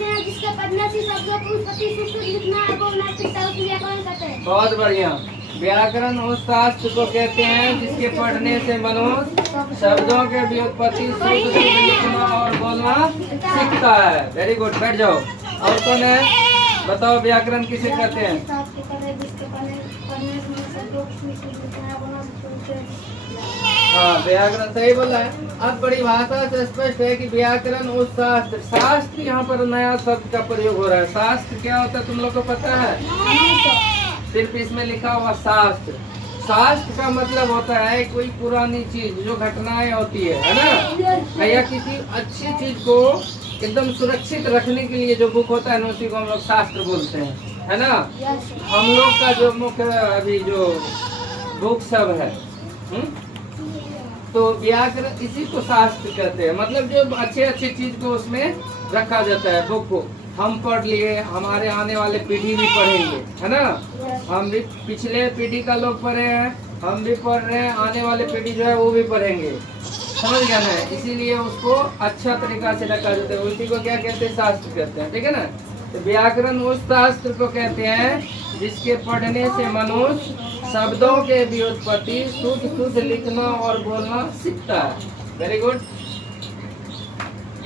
कहते हैं जिसके पढ़ने से शब्दों को उत्पत्ति सुश्रुत लिखना और बोलना सीखता है उसे व्याकरण कहते हैं। बहुत बढ़िया। व्याकरण उस शास्त्र को कहते हैं जिसके पढ़ने से मनुष्य शब्दों के व्युत्पत्ति शुद्ध लिखना और बोलना सीखता है। वेरी गुड, बैठ जाओ। और कौन है बताओ, व्याकरण किसे कहते हैं? हाँ, व्याकरण सही बोला है। अब बड़ी भाषा से स्पष्ट है कि व्याकरण उस शास्त्र, शास्त्र यहाँ पर नया शब्द का प्रयोग हो रहा है। शास्त्र क्या होता है तुम लोग को पता है? सिर्फ इसमें लिखा हुआ शास्त्र। शास्त्र का मतलब होता है कोई पुरानी चीज जो घटनाएं होती है ना, या किसी अच्छी चीज को एकदम सुरक्षित रखने के लिए जो बुक होता है ना, उसी को हम लोग शास्त्र बोलते हैं, है ना। हम लोग का जो मुख्य अभी जो बुक सब है, तो व्याकरण इसी को शास्त्र कहते हैं। मतलब जो अच्छी चीज को उसमें रखा जाता है, बुक को हम पढ़ लिए, हमारे आने वाले पीढ़ी भी पढ़ेंगे, है ना। हम भी पिछले पीढ़ी का लोग पढ़े हैं, हम भी पढ़ रहे हैं, आने वाले पीढ़ी जो है वो भी पढ़ेंगे, समझ गया ना। इसीलिए उसको अच्छा तरीका से रखा जाता है, उसी को क्या कहते हैं? शास्त्र कहते हैं, ठीक है ना। तो व्याकरण उस शास्त्र को कहते हैं जिसके पढ़ने से मनुष्य शब्दों के व्युत्पत्ति शुद्ध लिखना और बोलना सीखता है। वेरी गुड,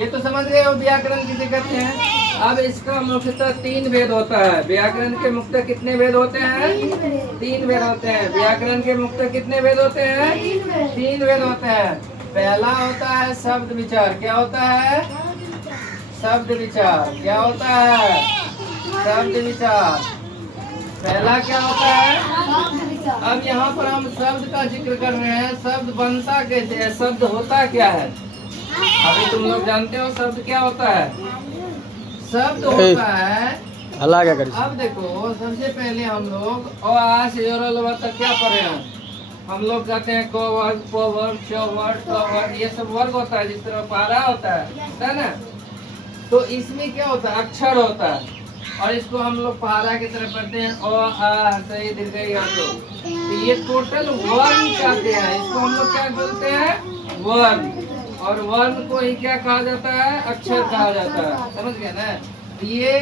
ये तो समझ गए हो व्याकरण किसे कहते हैं। अब इसका मुख्यतः 3 भेद होता है। व्याकरण के मुख्यतः कितने भेद होते हैं? 3 भेद होते हैं। व्याकरण के मुख्यतः कितने भेद होते हैं? 3 भेद होते हैं। पहला होता है शब्द विचार। क्या होता है? शब्द विचार। क्या होता है? शब्द विचार। पहला क्या होता है? अब यहाँ पर हम शब्द का जिक्र कर रहे हैं। शब्द बनता कैसे है? शब्द होता क्या है? अभी तुम लोग जानते हो शब्द क्या होता है? शब्द होता है, अब देखो सबसे पहले हम लोग और आ से तक क्या पढ़े हैं? हम लोग कहते हैं को वर्ग, पो वर्ग, च वर्ग, ट वर्ग, ये सब वर्ग होता है। जिस तरह पारा होता है ना, तो इसमें क्या होता है? अक्षर होता है, और इसको हम लोग पारा की तरह पढ़ते हैं। ओ आ सही दीर्घ तो ये टोटल वर्ण कहते हैं। इसको हम लोग क्या बोलते हैं? वर्ण। और वर्ण को ही क्या कहा जाता है? अक्षर कहा जाता है, समझ गया ना। ये